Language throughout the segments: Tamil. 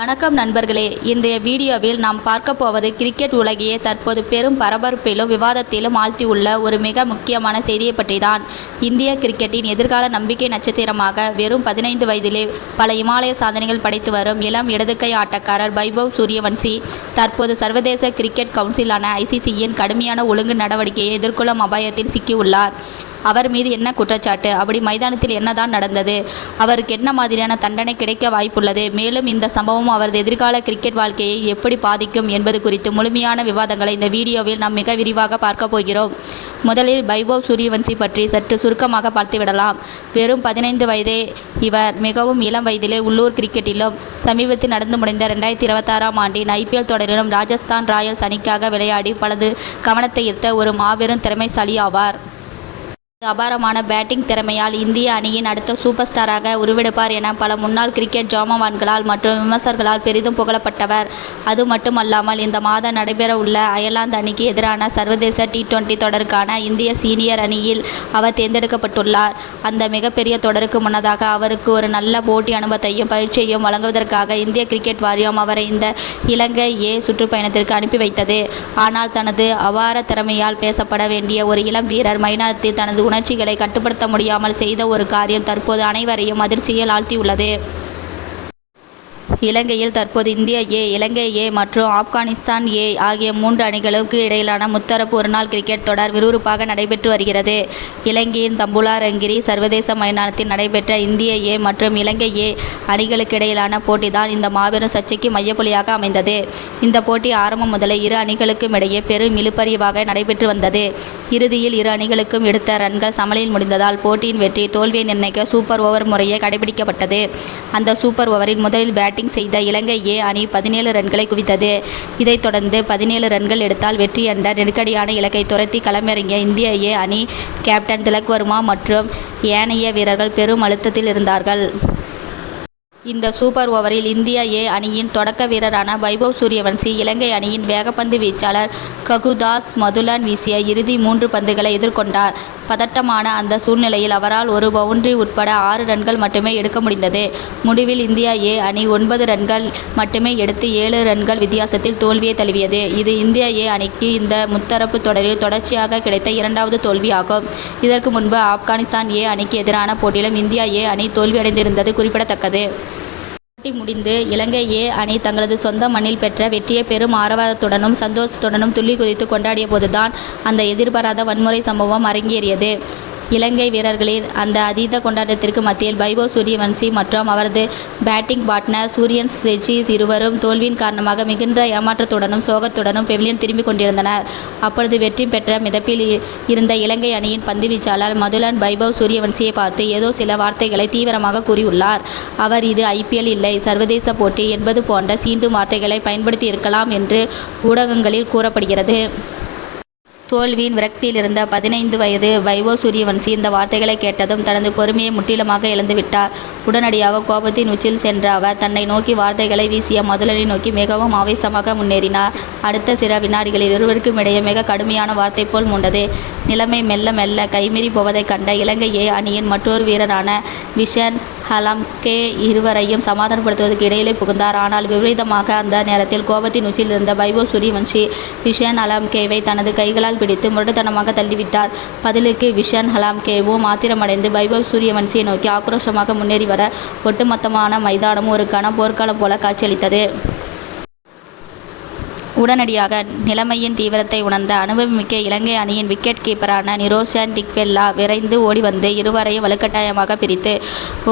வணக்கம் நண்பர்களே, இன்றைய வீடியோவில் நாம் பார்க்க போவது கிரிக்கெட் உலகையே தற்போது பெரும் பரபரப்பிலும் விவாதத்திலும் ஆழ்த்தியுள்ள ஒரு மிக முக்கியமான செய்தியை பற்றி தான். இந்திய கிரிக்கெட்டின் எதிர்கால நம்பிக்கை நட்சத்திரமாக வெறும் 15 வயதிலே பல இமாலய சாதனைகள் படைத்து வரும் இளம் இடதுகை ஆட்டக்காரர் வைபவ் சூரியவன்சி தற்போது சர்வதேச கிரிக்கெட் கவுன்சிலான ICCயின் கடுமையான ஒழுங்கு நடவடிக்கையை எதிர்கொள்ளும் அபாயத்தில் சிக்கியுள்ளார். அவர் மீது என்ன குற்றச்சாட்டு, அப்படி மைதானத்தில் என்னதான் நடந்தது, அவருக்கு என்ன மாதிரியான தண்டனை கிடைக்க வாய்ப்புள்ளது, மேலும் இந்த சம்பவம் அவரது எதிர்கால கிரிக்கெட் வாழ்க்கையை எப்படி பாதிக்கும் என்பது குறித்து முழுமையான விவாதங்களை இந்த வீடியோவில் நாம் மிக விரிவாக பார்க்க போகிறோம். முதலில் வைபவ் சூரியவன்சி பற்றி சற்று சுருக்கமாக பார்த்துவிடலாம். வெறும் 15 வயதே இவர். மிகவும் இளம் வயதிலே உள்ளூர் கிரிக்கெட்டிலும் சமீபத்தில் நடந்து முடிந்த 2026ஆம் ஆண்டின் IPL தொடரிலும் ராஜஸ்தான் ராயல்ஸ் அணிக்காக விளையாடி பலது கவனத்தை ஈர்த்த ஒரு மாபெரும் திறமைசாலி ஆவார். அபாரமான பேட்டிங் திறமையால் இந்திய அணியின் அடுத்த சூப்பர் ஸ்டாராக உருவெடுப்பார் என பல முன்னாள் கிரிக்கெட் ஜாம்பவான்களால் மற்றும் விமர்சகர்களால் பெரிதும் புகழப்பட்டவர். அது மட்டுமல்லாமல் இந்த மாதம் நடைபெற உள்ள அயர்லாந்து அணிக்கு எதிரான சர்வதேச T20 தொடருக்கான இந்திய சீனியர் அணியில் அவர் தேர்ந்தெடுக்கப்பட்டுள்ளார். அந்த மிகப்பெரிய தொடருக்கு முன்னதாக அவருக்கு ஒரு நல்ல போட்டி அனுபவத்தையும் பயிற்சியையும் வழங்குவதற்காக இந்திய கிரிக்கெட் வாரியம் அவரை இந்த இலங்கை சுற்றுப்பயணத்திற்கு அனுப்பி வைத்தது. ஆனால் தனது அபார திறமையால் பேசப்பட வேண்டிய ஒரு இளம் வீரர் மைதானத்தில் தனது உணர்ச்சிகளை கட்டுப்படுத்த முடியாமல் செய்த ஒரு காரியம் தற்போது அனைவரையும் அதிர்ச்சியில் ஆழ்த்தியுள்ளது. இலங்கையில் தற்போது இந்திய இலங்கை மற்றும் ஆப்கானிஸ்தான் ஆகிய 3 அணிகளுக்கு இடையிலான முத்தரப்பு ஒருநாள் கிரிக்கெட் தொடர் விறுவிறுப்பாக நடைபெற்று வருகிறது. இலங்கையின் தம்புலாரங்கிரி சர்வதேச மைதானத்தில் நடைபெற்ற இந்திய மற்றும் இலங்கை அணிகளுக்கு இடையிலான போட்டிதான் இந்த மாபெரும் சர்ச்சைக்கு மையப்புள்ளியாக அமைந்தது. இந்த போட்டி ஆரம்பம் முதலே இரு அணிகளுக்கும் இடையே பெரும் இழுபறிவாக நடைபெற்று வந்தது. இறுதியில் இரு அணிகளுக்கும் எடுத்த ரன்கள் சமநிலையில் முடிந்ததால் போட்டியின் வெற்றி தோல்வியை நிர்ணயிக்க சூப்பர் ஓவர் முறையே கடைபிடிக்கப்பட்டது. அந்த சூப்பர் ஓவரில் முதலில் பேட்டிங் செய்த இலங்கை அணி 17 ரன்களை குவித்தது. இதைத் தொடர்ந்து 17 ரன்கள் எடுத்தால் வெற்றி என்ற நெருக்கடியான இலக்கை துரத்தி களமிறங்கிய இந்திய அணி கேப்டன் திலக் வர்மா மற்றும் ஏனைய வீரர்கள் பெரும் அழுத்தத்தில் இருந்தார்கள். இந்த சூப்பர் ஓவரில் இந்திய அணியின் தொடக்க வீரரான வைபவ் சூரியவன்சி இலங்கை அணியின் வேகப்பந்து வீச்சாளர் ககுதாஸ் மதுலன் வீசிய இறுதி 3 பந்துகளை எதிர்கொண்டார். பதட்டமான அந்த சூழ்நிலையில் அவரால் ஒரு பவுண்டரி உட்பட 6 ரன்கள் மட்டுமே எடுக்க முடிந்தது. முடிவில் இந்திய அணி 9 ரன்கள் மட்டுமே எடுத்து 7 ரன்கள் வித்தியாசத்தில் தோல்வியை தழுவியது. இது இந்திய அணிக்கு இந்த முத்தரப்பு தொடரில் தொடர்ச்சியாக கிடைத்த 2வது தோல்வியாகும். இதற்கு முன்பு ஆப்கானிஸ்தான் அணிக்கு எதிரான போட்டியிலும் இந்திய அணி தோல்வியடைந்திருந்தது குறிப்பிடத்தக்கது. போட்டி முடிந்து இலங்கை அணி தங்களது சொந்த மண்ணில் பெற்ற வெற்றியை பெரும் ஆரவாரத்துடனும் சந்தோஷத்துடனும் துள்ளி குதித்து கொண்டாடிய போதுதான் அந்த எதிர்பாராத வன்முறை சம்பவம் அரங்கேறியது. இலங்கை வீரர்களின் அந்த அதீத கொண்டாட்டத்திற்கு மத்தியில் வைபவ் சூரியவன்சி மற்றும் அவரது பேட்டிங் பார்ட்னர் சூரியன் செஜீஸ் இருவரும் தோல்வியின் காரணமாக மிகுந்த ஏமாற்றத்துடனும் சோகத்துடனும் பெவிலியன் திரும்பிக் கொண்டிருந்தனர். அப்பொழுது வெற்றி பெற்ற மிதப்பில் இருந்த இலங்கை அணியின் பந்துவீச்சாளர் மதுலன் வைபவ் சூரியவன்சியை பார்த்து ஏதோ சில வார்த்தைகளை தீவிரமாக கூறியுள்ளார். அவர் இது IPL இல்லை, சர்வதேச போட்டி என்பது போன்ற சீண்டும் வார்த்தைகளை பயன்படுத்தி இருக்கலாம் என்று ஊடகங்களில் கூறப்படுகிறது. தோல்வியின் விரக்தியில் இருந்த 15 வயது வைபவ் சூரியவன்சி இந்த வார்த்தைகளை கேட்டதும் தனது பொறுமையை முற்றிலுமாக இழந்துவிட்டார். உடனடியாக கோபத்தின் உச்சியில் சென்ற அவர் தன்னை நோக்கி வார்த்தைகளை வீசிய மதுலனை நோக்கி மிகவும் ஆவேசமாக முன்னேறினார். அடுத்த சில வினாடிகளில் இருவருக்கும் இடையே மிக கடுமையான வார்த்தை போல் மூண்டது. நிலைமை மெல்ல மெல்ல கைமீறி போவதைக் கண்ட இலங்கை அணியின் மற்றொரு வீரரான விஷன் ஹலம்கே இருவரையும் சமாதானப்படுத்துவதற்கு இடையிலே புகுந்தார். ஆனால் விபரீதமாக அந்த நேரத்தில் கோபத்தின் உச்சியில் இருந்த வைபவ் சூரியவன்சி விஷன் ஹலம்கேவை தனது கைகளால் பிடித்து முரட்டுத்தனமாக தள்ளிவிட்டார். பதிலுக்கு விஷன் ஹலம்கேவும் ஆத்திரமடைந்து வைபவ் சூரியவன்சியை நோக்கி ஆக்ரோஷமாக முன்னேறி வர ஒட்டுமொத்தமான மைதானம் ஒரு கன போர்க்களம் போல காட்சியளித்தது. உடனடியாக நிலைமையின் தீவிரத்தை உணர்ந்த அனுபவமிக்க இலங்கை அணியின் விக்கெட் கீப்பரான நிரோஷன் டிக்வெல்லா விரைந்து ஓடிவந்து இருவரையும் வலுக்கட்டாயமாக பிரித்து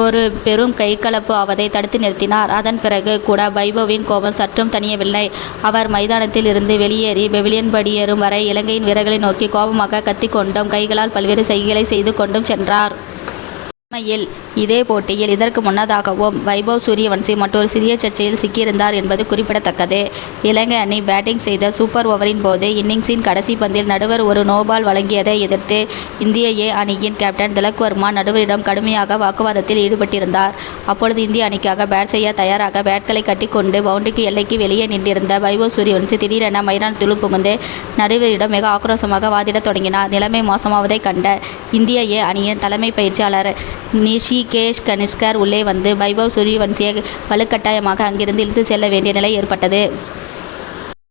ஒரு பெரும் கைகலப்பு ஆவதை தடுத்து நிறுத்தினார். அதன் பிறகு கூட வைபவின் கோபம் சற்றும் தணியவில்லை. அவர் மைதானத்தில் இருந்து வெளியேறி பெவிலியன் படியேறும் வரை இலங்கையின் வீரர்களை நோக்கி கோபமாக கத்திக்கொண்டும் கைகளால் பல்வேறு செய்கைகளை செய்து கொண்டும் சென்றார். உண்மையில் இதே போட்டியில் இதற்கு முன்னதாகவும் வைபவ் சூரியவன்சி மற்றொரு சிறிய சர்ச்சையில் சிக்கியிருந்தார் என்பது குறிப்பிடத்தக்கது. இலங்கை அணி பேட்டிங் செய்த சூப்பர் ஓவரின் போது இன்னிங்ஸின் கடைசி பந்தில் நடுவர் ஒரு நோபால் வழங்கியதை எதிர்த்து இந்திய அணியின் கேப்டன் திலக் வர்மா நடுவரிடம் கடுமையாக வாக்குவாதத்தில் ஈடுபட்டிருந்தார். அப்பொழுது இந்திய அணிக்காக பேட் செய்ய தயாராக பேட்களை கட்டிக்கொண்டு பவுண்டரிக்கு எல்லைக்கு வெளியே நின்றிருந்த வைபவ் சூரியவன்சி திடீரென மைதானத்துள் புகுந்து நடுவரிடம் மிக ஆக்ரோஷமாக வாதிடத் தொடங்கினார். நிலைமை மோசமாவதைக் கண்ட இந்திய அணியின் தலைமை பயிற்சியாளர் நிஷிகேஷ் கனிஷ்கர் உள்ளே வந்து வைபவ் சூரியவன்சியை வலுக்கட்டாயமாக அங்கிருந்து இழுத்து செல்ல வேண்டிய நிலை ஏற்பட்டது.